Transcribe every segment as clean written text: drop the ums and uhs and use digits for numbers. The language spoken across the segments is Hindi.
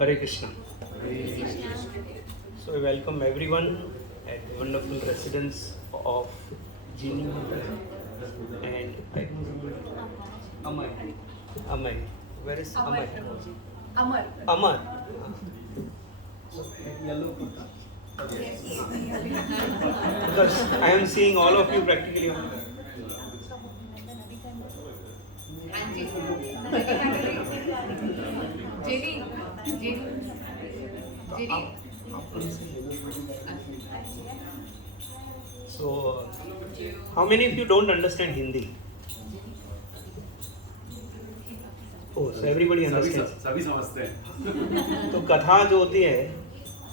Hare Krishna. So I welcome everyone at the wonderful residence of Genie and Amay. Amay. Where is Amay? Amar. Amar. Yellow kurta. Because I am seeing all of you practically. So, how many of you don't understand Hindi? Oh, so everybody understands. सभी समझते हैं। तो कथा जो होती है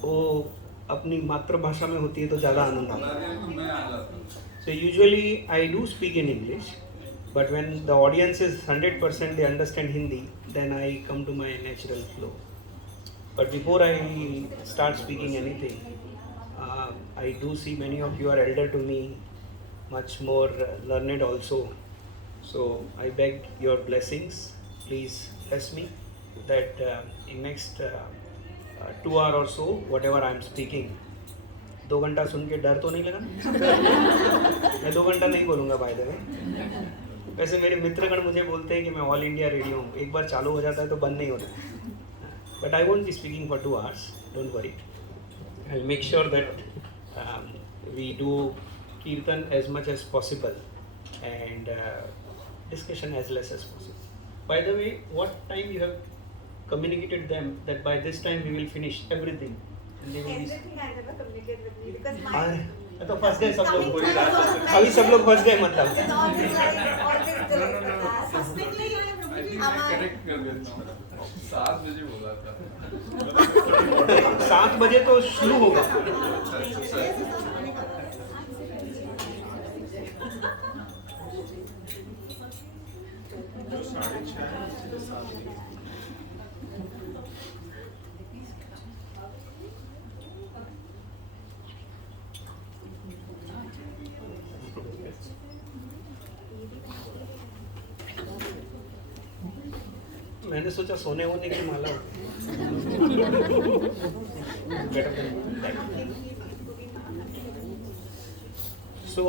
वो अपनी मातृभाषा में होती है तो ज़्यादा आनंद आता है. So usually I do speak in English, but when the audience is 100% they understand Hindi, then I come to my natural flow. But before I start speaking anything, I do see many of you are elder to me, much more learned also. So I beg your blessings. Please bless me that in next 2 hours or so, whatever I am speaking, 2 घंटा सुन के डर तो नहीं लगा? मैं 2 घंटा नहीं बोलूँगा बाय द वे. वैसे मेरे मित्रगण मुझे बोलते हैं कि मैं ऑल इंडिया रेडियो हूँ, एक बार चालू हो जाता है तो बंद नहीं होता. But I won't be speaking for 2 hours, don't worry. I make sure that we do kirtan as much as possible and discussion as less as possible. By the way, what time you have communicated them that by this time we will finish everything? And they will be... Everything I never communicate with you because my तो फंस गए सब लोग. अभी सब लोग फंस गए मतलब. it's always like suspectly connect कर देता हूँ। 7 बजे बोला था। 7 बजे तो शुरू होगा. मैंने सोचा सोने होने की माला So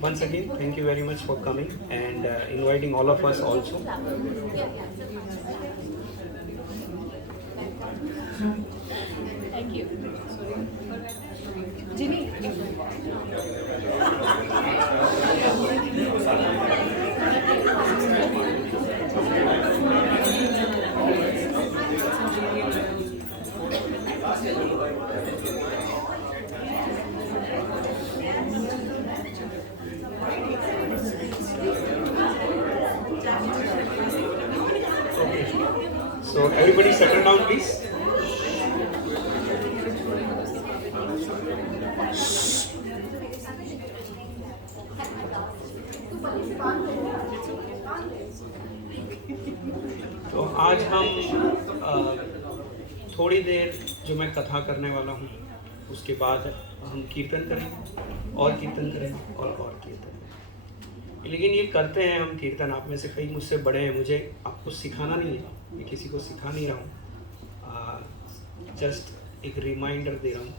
once again, thank you very much for coming and inviting all of us also. Thank you. Jimmy. So everybody settle down please. तो आज हम थोड़ी देर जो मैं कथा करने वाला हूँ उसके बाद हम कीर्तन करेंगे और कीर्तन करेंगे और कीर्तन. लेकिन ये करते हैं हम कीर्तन, आप में से कई मुझसे बड़े हैं, मुझे आपको सिखाना नहीं है, मैं किसी को सिखा नहीं रहा हूँ, जस्ट एक रिमाइंडर दे रहा हूँ,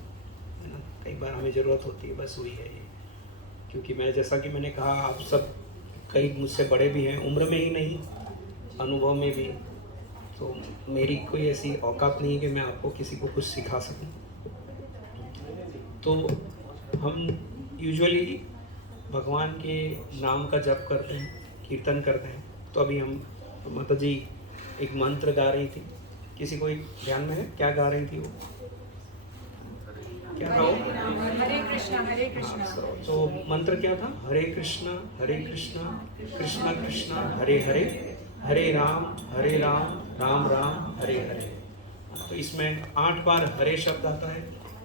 है ना. कई बार हमें ज़रूरत होती है, बस वही है ये. क्योंकि मैं जैसा कि मैंने कहा आप सब कई मुझसे बड़े भी हैं, उम्र में ही नहीं अनुभव में भी. तो मेरी कोई ऐसी औकात नहीं है कि मैं आपको किसी को कुछ सिखा सकूं. तो हम यूजुअली भगवान के नाम का जप करते हैं, कीर्तन करते हैं. तो अभी हम माता जी एक मंत्र गा रही थी, किसी को एक ध्यान में है क्या गा रही थी वो? क्या था वो? हरे कृष्णा तो मंत्र क्या था? हरे कृष्णा कृष्णा कृष्णा हरे हरे, हरे राम राम राम हरे हरे. तो इसमें 8 बार हरे शब्द आता है,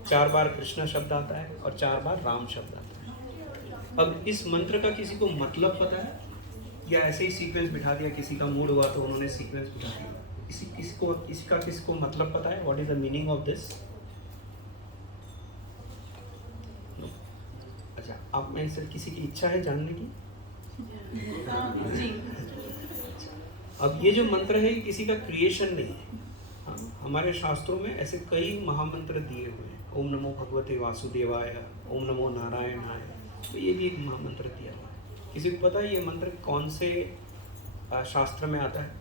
4 बार कृष्ण शब्द आता है और 4 बार राम शब्द आता है. अब इस मंत्र का किसी को मतलब पता है या ऐसे ही सीक्वेंस बिठा दिया, किसी का मूड हुआ तो उन्होंने सीक्वेंस बिठा दिया? इसका किसको मतलब पता है? What is the meaning of this? अच्छा, आप में से किसी की इच्छा है जानने की? जी. अब ये जो मंत्र है ये किसी का क्रिएशन नहीं है। हाँ, हमारे शास्त्रों में ऐसे कई महामंत्र दिए हुए हैं। ओम नमो भगवते वासुदेवाय, ओम नमो नारायणाय, तो ये भी एक महामंत्र दिया हुआ है। किसी को पता है ये मंत्र कौन से शास्त्र में आता है?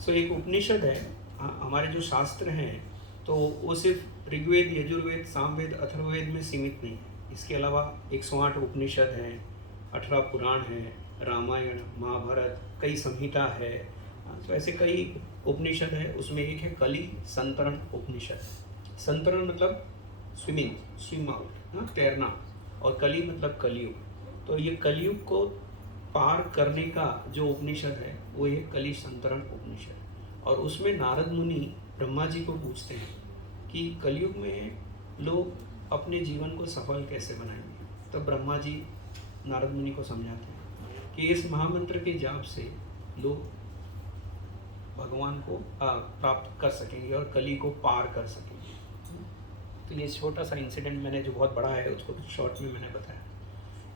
सो एक उपनिषद है। हमारे जो शास्त्र हैं तो वो सिर्फ ऋग्वेद, यजुर्वेद, सामवेद, अथर्ववेद में सीमित नहीं है। इसके अलावा 108 उपनिषद हैं, 18 पुराण हैं, रामायण, महाभारत, कई संहिता है। तो ऐसे कई उपनिषद है। उसमें एक है कली संतरण उपनिषद। संतरण मतलब स्विमिंग, स्विम आउट, तैरना, और कली मतलब कलियुग। तो ये कलियुग को पार करने का जो उपनिषद है वो ये कली संतरण उपनिषद। और उसमें नारद मुनि ब्रह्मा जी को पूछते हैं कि कलयुग में लोग अपने जीवन को सफल कैसे बनाएंगे। तो ब्रह्मा जी नारद मुनि को समझाते हैं कि इस महामंत्र के जाप से लोग भगवान को प्राप्त कर सकेंगे और कली को पार कर सकेंगे। तो ये छोटा सा इंसिडेंट मैंने, जो बहुत बड़ा है उसको शॉर्ट में मैंने बताया।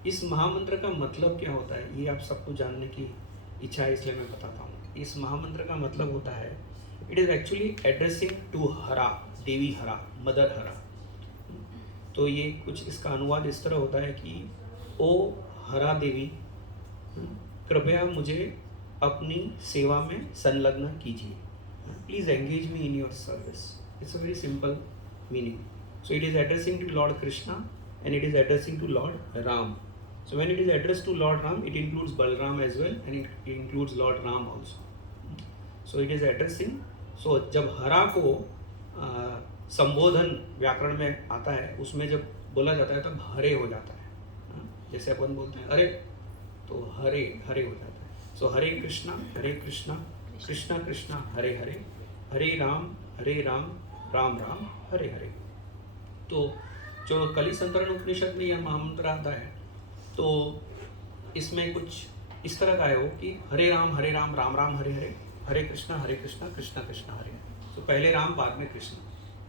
इस महामंत्र का मतलब क्या होता है ये आप सबको जानने की इच्छा है, इसलिए मैं बताता हूँ। इस महामंत्र का मतलब होता है, it is actually addressing to Hara, Devi हरा, मदर हरा। तो ये कुछ इसका अनुवाद इस तरह होता है कि ओ हरा देवी, कृपया मुझे अपनी सेवा में संलग्न कीजिए, please engage me in your service. It's a very simple meaning. So it is addressing to lord Krishna and it is addressing to Lord Ram. So when it is addressed to Lord Ram, it includes Balram as well, and it includes Lord Ram also. So it is addressing. So जब हरा को संबोधन व्याकरण में आता है, उसमें जब बोला जाता है तब हरे हो जाता है। जैसे अपन बोलते हैं अरे, तो हरे हरे हो जाता है। सो हरे कृष्णा कृष्णा कृष्णा हरे हरे, हरे राम राम राम हरे हरे। तो जो कली संतरण उपनिषद में यह महामंत्र आता है तो इसमें कुछ इस तरह का है वो कि हरे राम राम राम हरे हरे, हरे कृष्णा कृष्णा कृष्णा हरे हरे। तो पहले राम बाद में कृष्ण,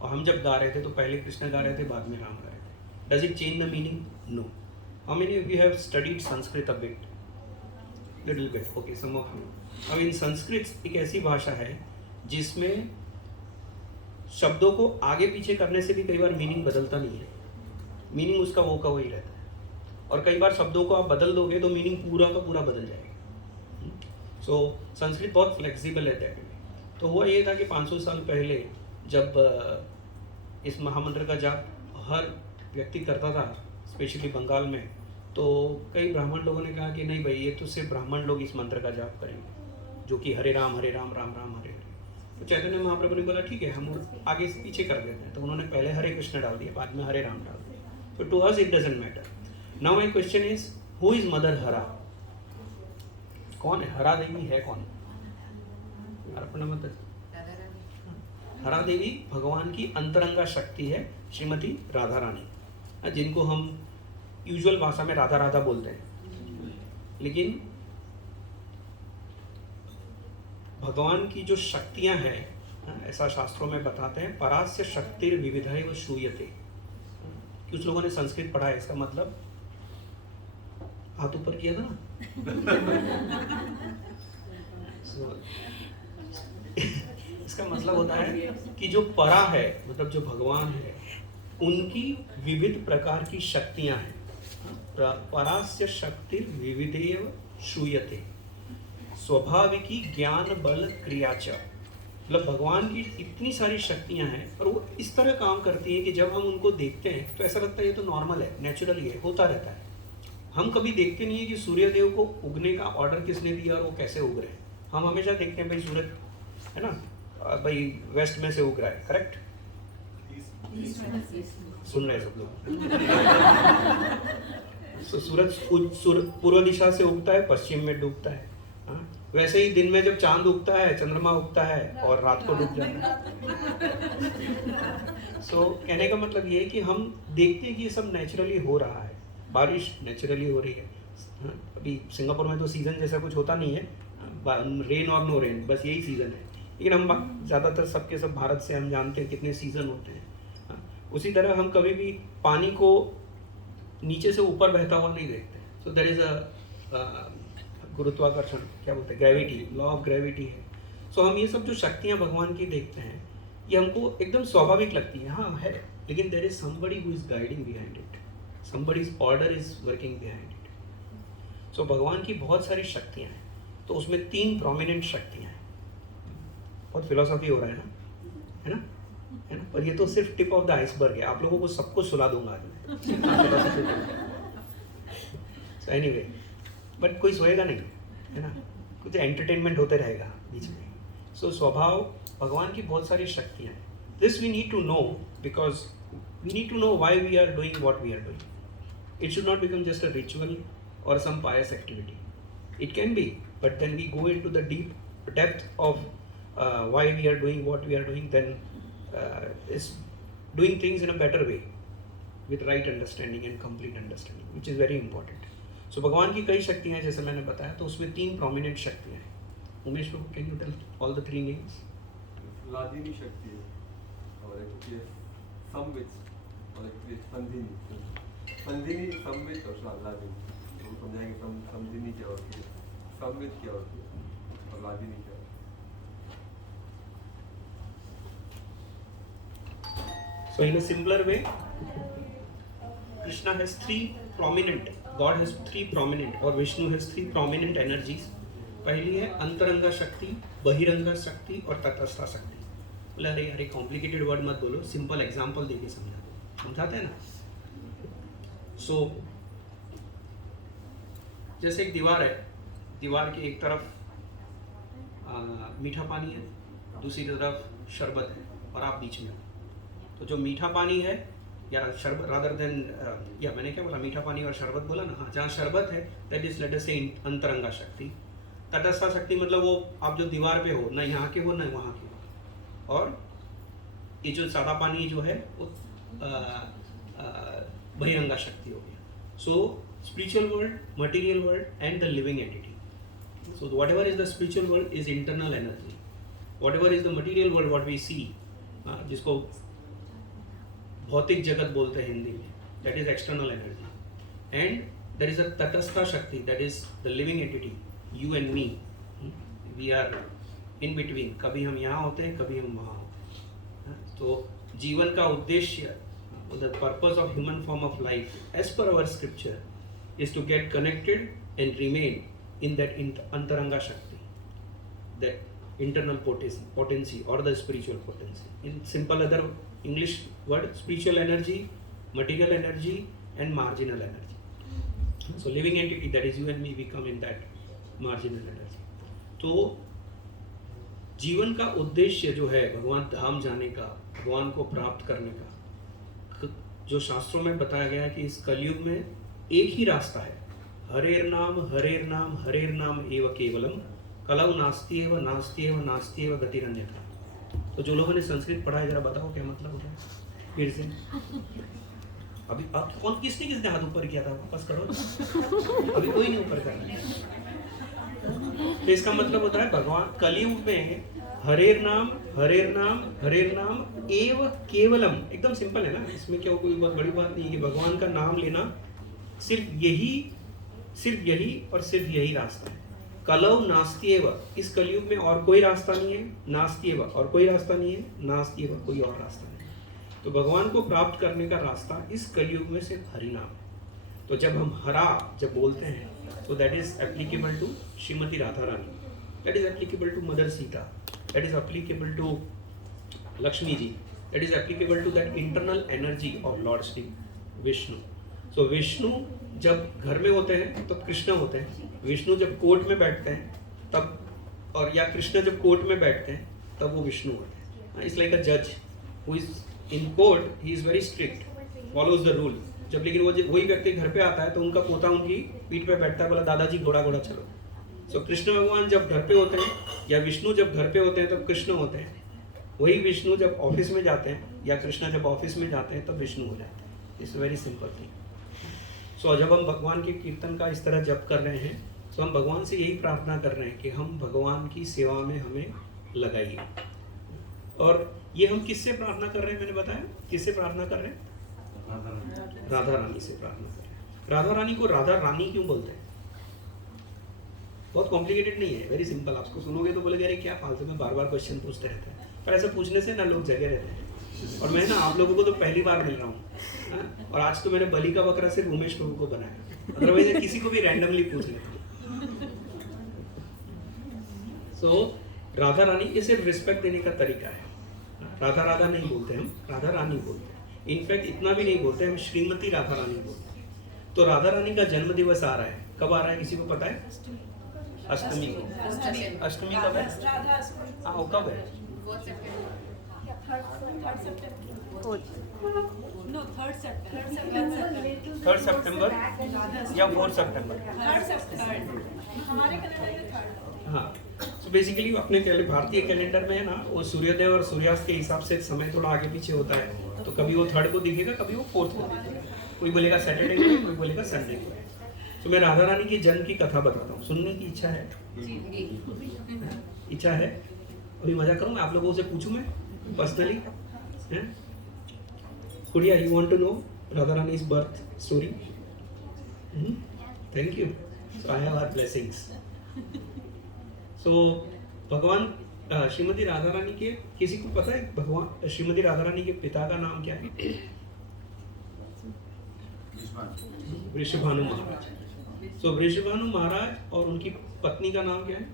और हम जब गा रहे थे तो पहले कृष्ण गा रहे थे बाद में राम गा रहे थे। Does it change the meaning? No. How many of you have studied Sanskrit a bit? Little bit, okay, some of you. अब इन संस्कृत एक ऐसी भाषा है जिसमें शब्दों को आगे पीछे करने से भी कई बार मीनिंग बदलता नहीं है, मीनिंग उसका वो का वही रहता है। और कई बार शब्दों को आप बदल दोगे तो मीनिंग पूरा का पूरा बदल जाएगा। सो संस्कृत बहुत फ्लेक्सिबल है दैट में। तो हुआ ये था कि 500 साल पहले जब इस महामंत्र का जाप हर व्यक्ति करता था, स्पेशली बंगाल में, तो कई ब्राह्मण लोगों ने कहा कि नहीं भाई, ये तो सिर्फ ब्राह्मण लोग इस मंत्र का जाप करेंगे, जो कि हरे राम राम राम हरे हरे। तो चैतन्य महाप्रभु ने बोला ठीक है, हम आगे से पीछे कर देते हैं। तो उन्होंने पहले हरे कृष्ण डाल दिया, बाद में हरे राम डाल दिया। So to us it doesn't matter. Now my question is, who is Mother Hara? कौन है हरा देवी? है कौन? हरा देवी भगवान की अंतरंगा शक्ति है, श्रीमती राधा रानी, जिनको हम यूजुअल भाषा में राधा राधा बोलते हैं। लेकिन भगवान की जो शक्तियां हैं, ऐसा शास्त्रों में बताते हैं, परास्य शक्तिर विविधैव श्रूयते। कुछ लोगों ने संस्कृत पढ़ा है, इसका मतलब हाथ ऊपर किया था ना। इसका मतलब होता है कि जो परा है, मतलब जो भगवान है, उनकी विविध प्रकार की शक्तियां हैं। परास्य शक्ति विविधेव श्रूयते, स्वाभाविकी ज्ञान बल क्रियाच। मतलब भगवान की इतनी सारी शक्तियां हैं और वो इस तरह काम करती हैं कि जब हम उनको देखते हैं तो ऐसा लगता है ये तो नॉर्मल है, नेचुरल है, होता रहता है। हम कभी देखते नहीं है कि सूर्यदेव को उगने का ऑर्डर किसने दिया और वो कैसे उग रहे हैं। हम हमेशा देखते हैं भाई सूरज है ना, भाई वेस्ट में से उग रहा है, करेक्ट? सुन रहे सब लोग। सूरज पूर्व दिशा से उगता है, पश्चिम में डूबता है। वैसे ही दिन में जब चांद उगता है, चंद्रमा उगता है और रात को डूब जाता है। सो कहने का मतलब ये है कि हम देखते हैं कि ये सब नेचुरली हो रहा है। बारिश नेचुरली हो रही है। अभी सिंगापुर में तो सीज़न जैसा कुछ होता नहीं है, रेन और नो रेन, बस यही सीज़न है। लेकिन हम ज़्यादातर सबके सब भारत से हम जानते हैं कितने सीज़न होते हैं। उसी तरह हम कभी भी पानी को नीचे से ऊपर बहता हुआ नहीं देखते, सो देयर इज अ गुरुत्वाकर्षण, क्या बोलते हैं, ग्रेविटी, लॉ ऑफ ग्रेविटी है। सो हम ये सब जो शक्तियाँ भगवान की देखते हैं, ये हमको एकदम स्वाभाविक लगती है, हाँ है, लेकिन there is somebody who is guiding behind it, somebody's order is working behind it. So भगवान की बहुत सारी शक्तियाँ हैं, तो उसमें 3 प्रोमिनेंट शक्तियाँ हैं। बहुत फिलोसॉफी हो रहा है ना, है ना, पर ये तो सिर्फ टिप ऑफ द आइसबर्ग है, आप लोगों को सब कुछ सुला दूंगा आज मैं। सो एनीवे, बट कोई सोएगा नहीं, है ना, कुछ एंटरटेनमेंट होते रहेगा बीच में। सो स्वभाव, भगवान की बहुत सारी शक्तियाँ हैं। This we need to know, because we need to know why we are doing what we are doing. It should not become just a ritual और some pious activity. It can be, but then we go into the deep depth of why we are doing what we are doing, then is doing things in a better way with right understanding and complete understanding, which is very important. So भगवान की कई शक्तियाँ हैं, जैसे मैंने बताया, तो उसमें 3 prominent शक्तियाँ हैं. उमेश बाबू, can you tell all the 3 names? Ladini शक्ति है और एक ये समवित और एक ये संधिनी. संधिनी, समवित और लादिनी. हम समझाएंगे समधिनी क्या होती है, समवित क्या होती है और लादिनी क्या होती है. So in a simpler way, Krishna has 3 prominent, God has 3 prominent, और Vishnu has 3 prominent energies. पहली है अंतरंगा शक्ति, बहिरंगा शक्ति और तटस्था शक्ति. बोले अरे यार कॉम्प्लिकेटेड वर्ड मत बोलो, सिंपल एग्जांपल देके समझाते हैं ना. सो जैसे एक दीवार है, दीवार की एक तरफ मीठा पानी है, दूसरी तरफ शरबत है, और आप बीच में हो. तो जो मीठा पानी है, या शरबत रादर देन, या मैंने क्या बोला, मीठा पानी और शरबत बोला ना, हाँ, जहाँ शरबत है दैट इज लेट अस से अंतरंगा शक्ति. तटस्था शक्ति मतलब वो आप जो दीवार पे हो, ना यहाँ के हो ना वहाँ के हो. और ये जो सादा पानी जो है वो बहिरंगा शक्ति हो गया. सो spiritual world, material world and the living entity. So whatever is the spiritual world is internal energy. Whatever is the material world, what we see, जिसको भौतिक जगत बोलते हैं हिंदी में, that is external energy. And there is a tatastha shakti, that is the living entity, you and me. We are in between. कभी हम यहाँ होते हैं, कभी हम वहाँ होते हैं. तो जीवन का उद्देश्य, the purpose of human form of life, as per our scripture, is to get connected and remain in that antaranga shakti, that internal potency or the spiritual potency. In simple other English word, spiritual energy, material energy and marginal energy. So living entity, that is you and me, we come in that marginal energy. तो जीवन का उद्देश्य जो है भगवान धाम जाने का, भगवान को प्राप्त करने का, जो शास्त्रों में बताया गया है कि इस कलयुग में एक ही रास्ता है. हरेर नाम हरेर नाम हरेर नाम एव केवलम, कलौ नास्ति एव नास्ति एव नास्ति एव गतिरन्यथा. तो जो लोगों ने संस्कृत पढ़ा है, जरा बताओ क्या मतलब होता है फिर से. अभी आप कौन, किसने हाथ ऊपर किया था, वापस करो. अभी कोई नहीं ऊपर कर रहा है. तो इसका मतलब होता है भगवान कलयुग में हरेर नाम हरेर नाम हरेर नाम एव केवलम. एकदम सिंपल है ना, इसमें क्या कोई बहुत बड़ी बात नहीं है कि भगवान का नाम लेना सिर्फ यही और सिर्फ यही रास्ता है. कलौ नास्ति एव, इस कलयुग में और कोई रास्ता नहीं है. नास्ति एव, और कोई रास्ता नहीं है. नास्ति एव, कोई और रास्ता नहीं. तो भगवान को प्राप्त करने का रास्ता इस कलयुग में सिर्फ हरि नाम है. तो जब हम हरा जब बोलते हैं, तो that is applicable to Shrimati Radha Rani, that is applicable to mother Sita, that is applicable to Lakshmi ji, that is applicable to that internal energy of lord Shri Vishnu. So Vishnu जब घर में होते हैं तब कृष्ण होते हैं. विष्णु जब कोर्ट में बैठते हैं तब, और या कृष्ण जब कोर्ट में बैठते हैं तब वो विष्णु होते हैं. इट्स लाइक अ जज who is in court, he is very strict, follows the rule. जब लेकिन वो वही व्यक्ति घर पे आता है तो उनका पोता उनकी पीठ पे बैठता है, बोला दादाजी घोड़ा घोड़ा चलो. सो कृष्ण भगवान जब घर पे होते हैं, या विष्णु जब घर पे होते हैं तब कृष्ण होते हैं. वही विष्णु जब ऑफिस में जाते हैं, या कृष्ण जब ऑफिस में जाते हैं तब विष्णु हो जाते हैं. It's very simple thing. So जब हम भगवान के कीर्तन का इस तरह जप कर रहे हैं, तो हम भगवान से यही प्रार्थना कर रहे हैं कि हम भगवान की सेवा में हमें लगाइए. और ये हम किससे प्रार्थना कर रहे हैं, मैंने बताया किससे प्रार्थना कर रहे हैं, राधा रानी से प्रार्थना कर रहे हैं. राधा रानी को राधा रानी क्यों बोलते हैं? बहुत कॉम्प्लिकेटेड नहीं है, वेरी सिंपल। आपको सुनोगे तो बोलेगे अरे क्या फालतू में बार बार क्वेश्चन पूछते रहते हैं, पर ऐसे पूछने से ना लोग जगे रहते हैं। और मैं ना आप लोगों को तो पहली बार मिल रहा हूँ, और आज तो मैंने बलि का बकरा सिर्फ उमेश प्रभु को बनाया, अदरवाइज किसी को भी रैंडमली पूछ लेता हूँ। सो राधा रानी ये सिर्फ रिस्पेक्ट देने का तरीका है। राधा राधा नहीं बोलते हम, राधा रानी बोलते हैं। इनफैक्ट इतना भी नहीं बोलते हम, श्रीमती राधा रानी बोलते हैं। तो राधा रानी का जन्म दिवस आ रहा है, कब आ रहा है किसी को पता है? अष्टमी को। अष्टमी कब है? हाँ वो कब है? 3 सितंबर या 4 सितंबर? हाँ, तो बेसिकली अपने भारतीय कैलेंडर में है ना, वो सूर्योदय और सूर्यास्त के हिसाब से समय थोड़ा आगे पीछे होता है। तो कभी वो 3rd को दिखेगा, कभी वो 4th को दिखेगा। कोई बोलेगा सैटरडे को, कोई बोलेगा संडे को। तो मैं राधा रानी के जन्म की कथा बताता हूँ, सुनने की इच्छा है? इच्छा है? अभी मजा करूँगा, आप लोगों से पूछूँ मैं पर्सनली? गुड़िया, you want to know Radha Rani's birth story? Thank you. So I have her blessings. So भगवान श्रीमती राधा रानी के, किसी को पता है भगवान श्रीमती राधा रानी के पिता का नाम क्या है? वृषभानु महाराज। सो वृषभानु महाराज और उनकी पत्नी का नाम क्या है?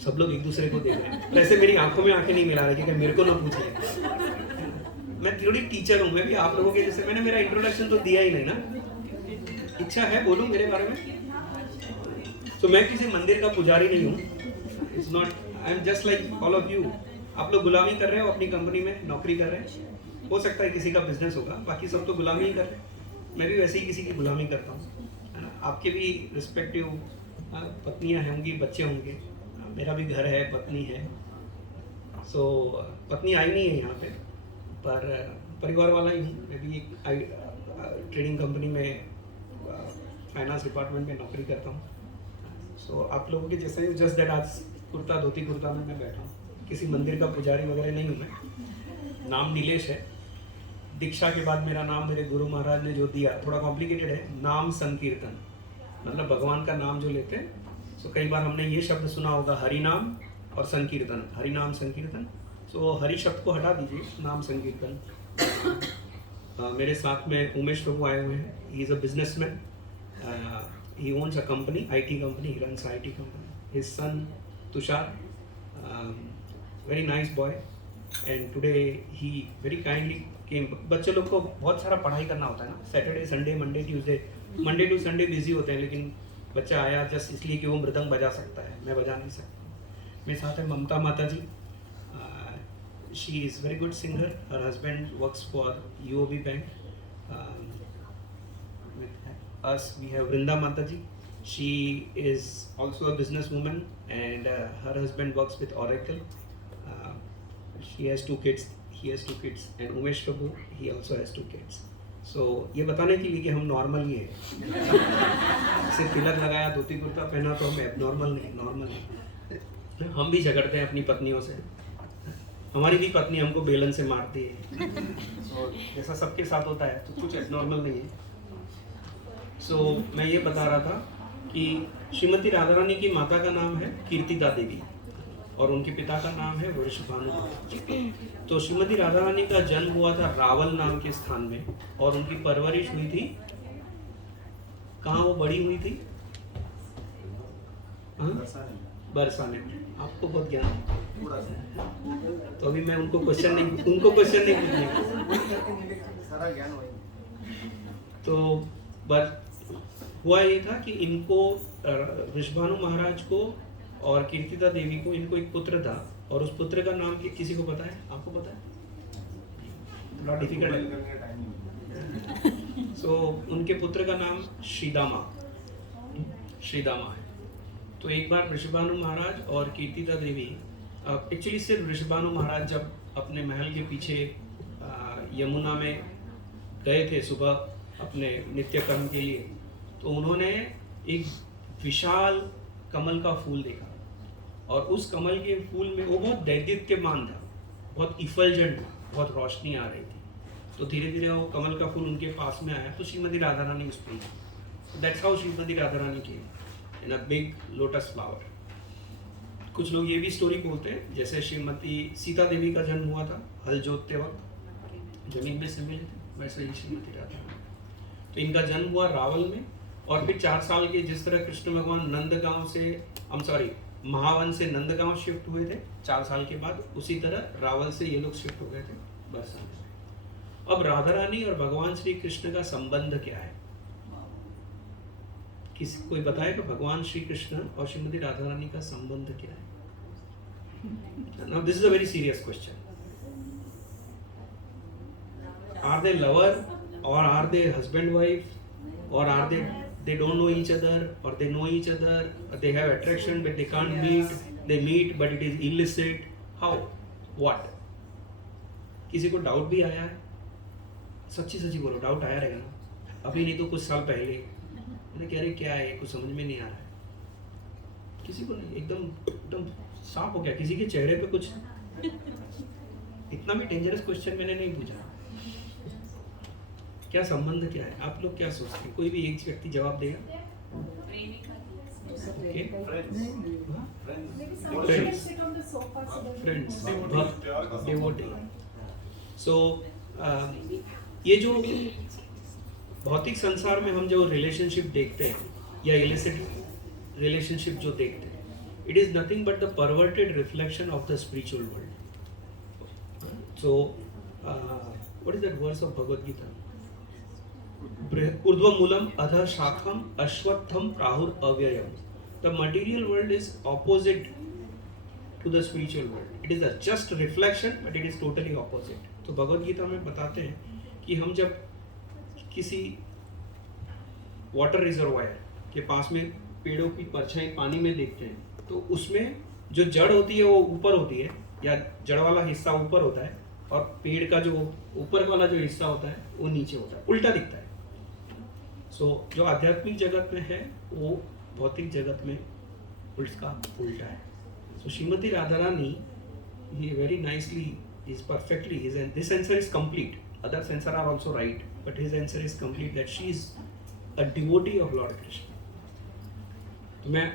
सब लोग एक दूसरे को देख रहे हैं, वैसे मेरी आंखों में आंखें नहीं मिला रहे क्योंकि मेरे को ना पूछ ले। मैं थोड़ी टीचर हूँ, मैं भी आप लोगों के जैसे, मैंने मेरा इंट्रोडक्शन तो दिया ही नहीं ना। इच्छा है बोलूं मेरे बारे में? तो मैं किसी मंदिर का पुजारी नहीं हूँ। It's not, I am just like all of you. आप लोग गुलामी कर रहे हो अपनी कंपनी में, नौकरी कर रहे हैं, हो सकता है किसी का बिजनेस होगा, बाकी सब तो गुलामी ही कर रहे हैं। मैं भी वैसे ही किसी की गुलामी करता हूँ, है ना। आपके भी रिस्पेक्टिव पत्नियाँ होंगी, बच्चे होंगे, मेरा भी घर है, पत्नी है। सो पत्नी आई नहीं है यहाँ पे, पर परिवार वाला ही हूँ। मैं भी एक ट्रेडिंग कंपनी में फाइनेंस डिपार्टमेंट में नौकरी करता हूँ। सो आप लोगों के जैसे ही जस्ट दैट आज कुर्ता धोती कुर्ता में मैं बैठा हूँ। किसी मंदिर का पुजारी वगैरह नहीं हूँ मैं। नाम नीलेश है। दीक्षा के बाद मेरा नाम मेरे गुरु महाराज ने जो दिया, थोड़ा कॉम्प्लिकेटेड है, नाम संकीर्तन, मतलब भगवान का नाम जो लेते हैं। सो कई बार हमने ये शब्द सुना होगा, हरि नाम और संकीर्तन, हरि नाम संकीर्तन। सो हरि शब्द को हटा दीजिए, नाम संकीर्तन। मेरे साथ में उमेश प्रभु आए हुए हैं। He is a businessman, he owns a company, IT company, he runs IT company. His son Tushar, very nice boy, and today he very kindly came. बच्चे लोग को बहुत सारा पढ़ाई करना होता है ना, Saturday Sunday Monday Tuesday, Monday to Sunday busy होते हैं, लेकिन बच्चा आया जस्ट इसलिए कि वो मृदंग बजा सकता है, मैं बजा नहीं सकता। मेरे साथ है ममता माता ji. She is very good singer. Her husband works for UOB bank. us we have Vrinda Mata ji. She is also a business woman, and her husband works with Oracle. She has 2 kids. He has 2 kids, and Umesh Prabhu, he also has 2 kids. So ये बताने के लिए कि हम नॉर्मल ही है। सिर्फ तिलक लगाया, धोती कुर्ता पहना तो हम एबनॉर्मल नहीं, नॉर्मल है। हम भी झगड़ते हैं अपनी पत्नियों से, हमारी भी पत्नी हमको बेलन से मारती है। और जैसा सबके साथ होता है, तो कुछ एबनॉर्मल नहीं है। सो मैं ये बता रहा था कि श्रीमती राधा रानी की माता का नाम है कीर्तिदा देवी और उनके पिता का नाम है वृषभानु। तो श्रीमती राधा रानी का जन्म हुआ था रावल नाम के स्थान में, और उनकी परवरिश हुई थी कहाँ, वो बड़ी हुई थी बरसाने में। आपको बहुत ज्ञान है, तो अभी मैं उनको क्वेश्चन नहीं पूछने सारा ज्ञान वही। तो बस हुआ ये था कि इनको वृषभानु महाराज को और कीर्तिदा देवी को, इनको एक पुत्र था, और उस पुत्र का नाम किसी को पता है? आपको पता है? थोड़ा डिफिकल्ट है। सो उनके पुत्र का नाम श्रीदामा है। तो एक बार वृषभानु महाराज और कीर्तिदा देवी, एक्चुअली सिर्फ वृषभानु महाराज जब अपने महल के पीछे यमुना में गए थे सुबह अपने नित्य कर्म के लिए, तो उन्होंने एक विशाल कमल का फूल देखा, और उस कमल के फूल में वो बहुत दैदीप्यमान था, बहुत इफल्जेंट था, बहुत रोशनी आ रही थी। तो धीरे धीरे वो कमल का फूल उनके पास में आया तो श्रीमती राधा रानी उस पर, that's how Shrimati Radha Rani came in a big lotus flower. कुछ लोग ये भी स्टोरी बोलते हैं जैसे श्रीमती सीता देवी का जन्म हुआ था हल जोतते वक्त जमीन में से मिले थे, वैसे ही श्रीमती राधा रानी। तो इनका जन्म हुआ रावल में, और फिर 4 साल के जिस तरह कृष्ण भगवान नंदगांव से महावन से नंदगांव शिफ्ट हुए थे 4 साल के बाद, उसी तरह रावल से ये लोग शिफ्ट हो गए थे बरसाने में। अब राधा रानी और भगवान श्री कृष्ण का संबंध क्या है? किसी कोई बताएगा भगवान श्री कृष्ण और श्रीमती राधा रानी का संबंध क्या है? Now this is a very serious question. Are they lover or are they husband wife or are they don't know each other or they know each other or they have attraction but they can't meet, they meet but it is illicit? How? What? किसी को डाउट भी आया है? सच्ची सच्ची बोलो, डाउट आया रहेगा ना? अभी नहीं तो कुछ साल पहले मैंने कह रहे क्या है, कुछ समझ में नहीं आ रहा है। किसी को नहीं, एकदम साफ हो गया। किसी के चेहरे पे कुछ इतना भी डेंजरस क्वेश्चन मैंने नहीं पूछा। क्या संबंध क्या है? आप लोग क्या सोचते हैं? कोई भी एक व्यक्ति जवाब देगा? Friends, devotee. सो ये जो भौतिक संसार में हम जो रिलेशनशिप देखते हैं या इलिसिट रिलेशनशिप जो देखते हैं, it is nothing but the perverted reflection of the spiritual world. So what is that verse of Bhagavad Gita? Urdhva moolam adha shakham ashwatham prahur avyayam. The material world is opposite to the spiritual world. It is a just reflection but it is totally opposite. तो भगवद गीता में बताते हैं कि हम जब किसी वाटर रिजर्वायर के पास में पेड़ों की परछाई पानी में देखते हैं तो उसमें जो जड़ होती है वो ऊपर होती है या जड़ वाला हिस्सा ऊपर होता है और पेड़ का जो ऊपर वाला जो हिस्सा होता है वो नीचे होता है, उल्टा दिखता है। सो जो आध्यात्मिक जगत में है वो भौतिक जगत में उसका उल्टा है। सो श्रीमती राधा रानी ये very nicely is perfectly this answer is complete, other answer are also right but his answer is complete that she is a devotee of lord Krishna. तो मैं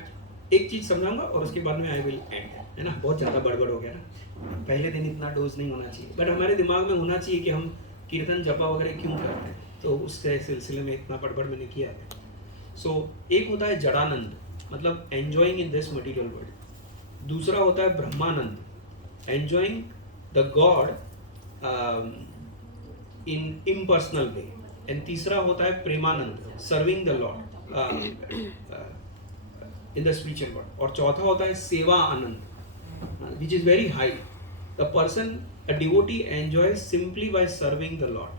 एक चीज समझाऊंगा और उसके बाद में आई विल एंड, है ना? बहुत ज़्यादा बड़बड़ हो गया ना, पहले दिन इतना डोज नहीं होना चाहिए, बट हमारे दिमाग में होना चाहिए कि हम कीर्तन जपा वगैरह क्यों करते हैं, तो उसके सिलसिले में इतना बड़बड़ मैंने किया है। सो एक होता है जड़ानंद, मतलब enjoying in this material world. दूसरा होता है ब्रह्मानंद, enjoying the God in impersonal way. And तीसरा होता है प्रेमानंद, serving the lord in the spiritual world. और चौथा होता है सेवा आनंद, which is very high. The person, a devotee, enjoys simply by serving the Lord.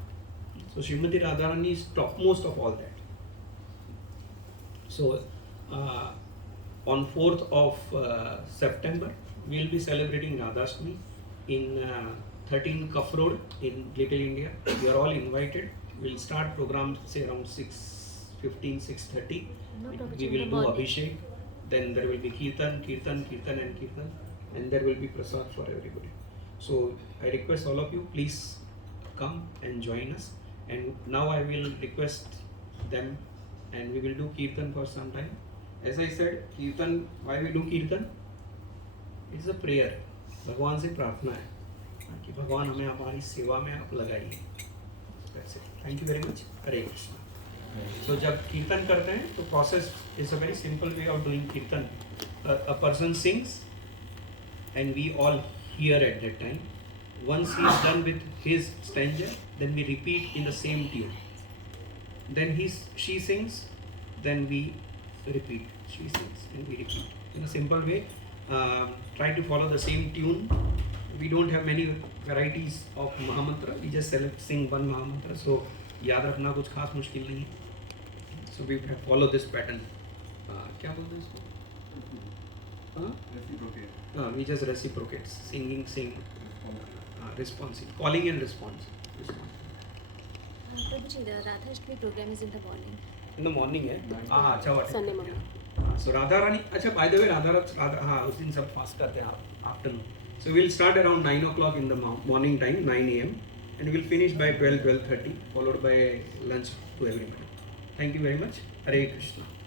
So Srimati Radharani is topmost of all that. So on 4th of September we will be celebrating Radhashtami in 13 Cuff Road in Little India. You are all invited. We will start program say around 6:15, 6:30. We will do Abhishek. Then there will be Kirtan, and there will be Prasad for everybody. So I request all of you, please come and join us. And now I will request them, and we will do Kirtan for some time. As I said, Kirtan, why we do Kirtan? It's a prayer. भगवान से प्रार्थना है कि भगवान हमें हमारी सेवा में आप लगाइए। That's it. Thank you very much. Hare Krishna. So जब कीर्तन करते हैं तो process is a very simple way of doing kirtan. A person sings and we all hear at that time. Once he is done with his stanza, then we repeat in the same tune. Then she sings, then we repeat. She sings and we repeat. In a simple way, try to follow the same tune. We don't have many varieties of Mahamantra. We just sing one Mahamantra. So याद रखना कुछ खास मुश्किल नहीं है। So we follow this pattern. क्या बोलते हैं इसको? हाँ, we just reciprocate, singing, sing, responsive, calling and response. Prabhuji, the Radhashtami program is in the morning. In the morning है। हाँ, अच्छा हुआ। Sunday morning. सो राधा रानी, अच्छा बाय द वे राधा हाँ उस दिन सब फास्ट करते हैं afternoon. So we will start around 9 o'clock in the morning time, 9 AM. and we'll finish by 12:30, followed by lunch to everybody. Thank you very much. Hare Krishna.